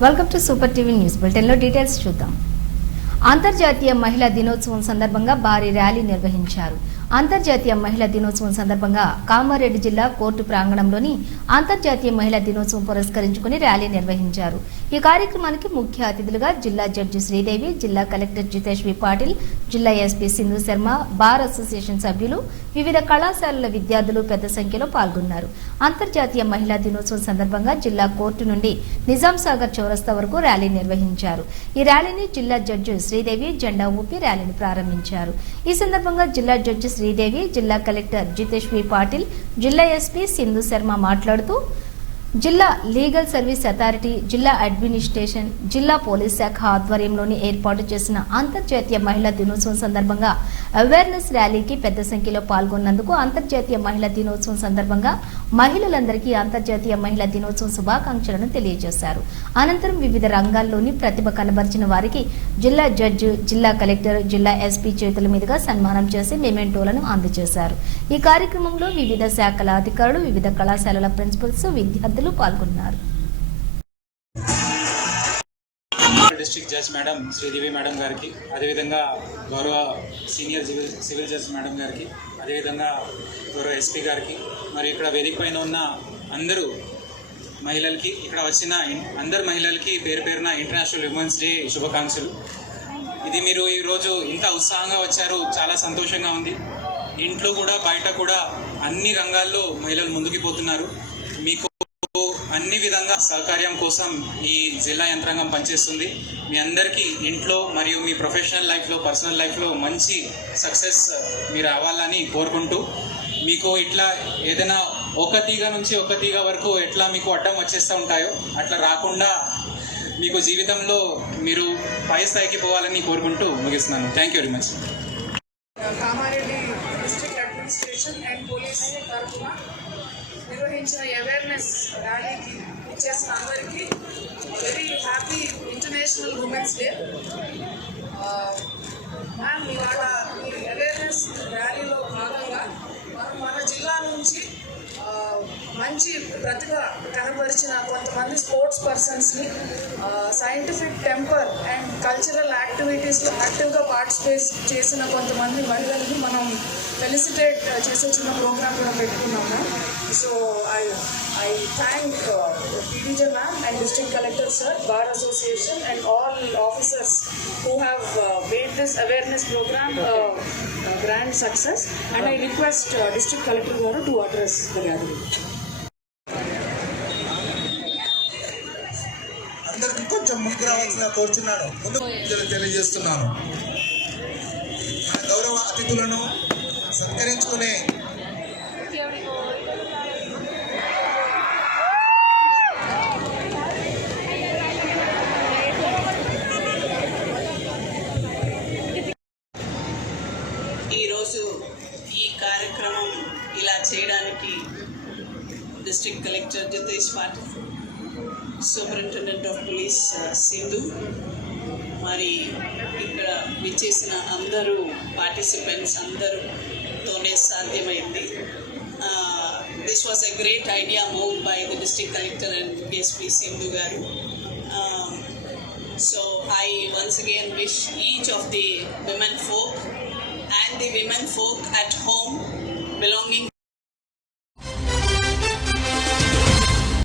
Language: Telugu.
Welcome to super TV news బులెటిన్లో డీటెయిల్స్ చూద్దాం. అంతర్జాతీయ మహిళా దినోత్సవం సందర్భంగా భారీ ర్యాలీ నిర్వహించారు. అంతర్జాతీయ మహిళా దినోత్సవం సందర్భంగా కామారెడ్డి జిల్లా కోర్టు ప్రాంగణంలోని అంతర్జాతీయ మహిళా దినోత్సవం పురస్కరించుకుని ర్యాలీ నిర్వహించారు. ఈ కార్యక్రమానికి ముఖ్య అతిథులుగా జిల్లా జడ్జి శ్రీదేవి జిల్లా కలెక్టర్ జితేష్ వి పాటిల్ జిల్లా SP Sindhu Sharma bar association సభ్యులు వివిధ కళాశాలల విద్యార్థులు పెద్ద సంఖ్యలో పాల్గొన్నారు. అంతర్జాతీయ మహిళా దినోత్సవం సందర్భంగా జిల్లా కోర్టు నుండి నిజాం సాగర్ చౌరస్తా వరకు ర్యాలీ నిర్వహించారు. ఈ ర్యాలీని జిల్లా జడ్జి శ్రీదేవి జెండా ఊపి ర్యాలీని ప్రారంభించారు. ఈ సందర్భంగా జిల్లా జడ్జి శ్రీదేవి జిల్లా కలెక్టర్ జితేష్వి పాటిల్ జిల్లా ఎస్పీ సింధు శర్మ మాట్లాడుతూ జిల్లా లీగల్ సర్వీస్ అథారిటీ జిల్లా అడ్మినిస్ట్రేషన్ జిల్లా పోలీస్ శాఖ ఆధ్వర్యంలోని ఏర్పాటు చేసిన అంతర్జాతీయ మహిళా దినోత్సవం సందర్భంగా అవేర్నెస్ ర్యాలీకి పెద్ద సంఖ్యలో పాల్గొన్నందుకు అంతర్జాతీయ మహిళా దినోత్సవం సందర్భంగా మహిళలందరికీ అంతర్జాతీయ మహిళా దినోత్సవం శుభాకాంక్షలను తెలియజేశారు. అనంతరం వివిధ రంగాల్లోని ప్రతిభ కనబరిచిన వారికి జిల్లా జడ్జి జిల్లా కలెక్టర్ జిల్లా ఎస్పీ చేతుల మీదుగా సన్మానం చేసి మెమెంటోలను అందజేశారు. ఈ కార్యక్రమంలో వివిధ శాఖల అధికారులు వివిధ కళాశాలల ప్రిన్సిపల్స్ విద్యార్థులు పాల్గొన్నారు. District judge madam Sridevi madam గారికి అదేవిధంగా గౌరవ senior civil civil judge madam గారికి అదేవిధంగా గౌరవ ఎస్పీ గారికి మరి ఇక్కడ వేదిక పైన ఉన్న అందరూ మహిళలకి ఇక్కడ వచ్చిన అందరు మహిళలకి పేరు పేరున ఇంటర్నేషనల్ విమెన్స్ డే శుభాకాంక్షలు. ఇది మీరు ఈరోజు ఇంత ఉత్సాహంగా వచ్చారు చాలా సంతోషంగా ఉంది. ఇంట్లో కూడా బయట కూడా అన్ని రంగాల్లో మహిళలు ముందుకు పోతున్నారు. మీకు అన్ని విధంగా సహకార్యం కోసం ఈ జిల్లా యంత్రాంగం పనిచేస్తుంది. మీ అందరికీ ఇంట్లో మరియు మీ ప్రొఫెషనల్ లైఫ్లో పర్సనల్ లైఫ్లో మంచి సక్సెస్ మీరు అవ్వాలని కోరుకుంటూ మీకు ఇట్లా ఏదైనా ఒక తీగ నుంచి ఒక తీగ వరకు ఎట్లా మీకు అడ్డం వచ్చేస్తూ ఉంటాయో అట్లా రాకుండా మీకు జీవితంలో మీరు పై స్థాయికి పోవాలని కోరుకుంటూ ముగిస్తున్నాను. థ్యాంక్ యూ వెరీ మచ్ సంబంధించిన అవేర్నెస్ ర్యాలీకి ఇచ్చేసిన అందరికీ very happy international women's day ma'am ఇవాళ ఈ అవేర్నెస్ ర్యాలీలో భాగంగా మనం మన జిల్లా నుంచి మంచి ప్రతిభ కనబరిచిన కొంతమంది స్పోర్ట్స్ పర్సన్స్ని సైంటిఫిక్ టెంపర్ అండ్ కల్చరల్ యాక్టివిటీస్లో యాక్టివ్గా పార్టిసిపేట్ చేసిన కొంతమంది మహిళల్ని మనం ఫెలిసిటేట్ చేసే చిన్న ప్రోగ్రామ్ కూడా పెట్టుకున్నాము so I I thank PDJ ma'am and district collector sir bar association and all officers who have uh, made this awareness program a, a grand success and I request uh, District Collector Garu to address the gathering. అందరికి కొంచెం ముందుకు రావాల్సిన కోరుచున్నాను ముందు తెలి- తెలియజేస్తున్నాను మన గౌరవ అతిథులను సత్కరించుకునే ఈరోజు ఈ కార్యక్రమం ఇలా చేయడానికి district collector Jitesh Patil superintendent of police Sindhu మరి ఇక్కడ విచ్చేసిన అందరూ పార్టిసిపెంట్స్ అందరూతోనే సాధ్యమైంది. This was a great idea move by the district collector and SP Sindhu గారు. So I once again wish each of the women folk the women folk at home belonging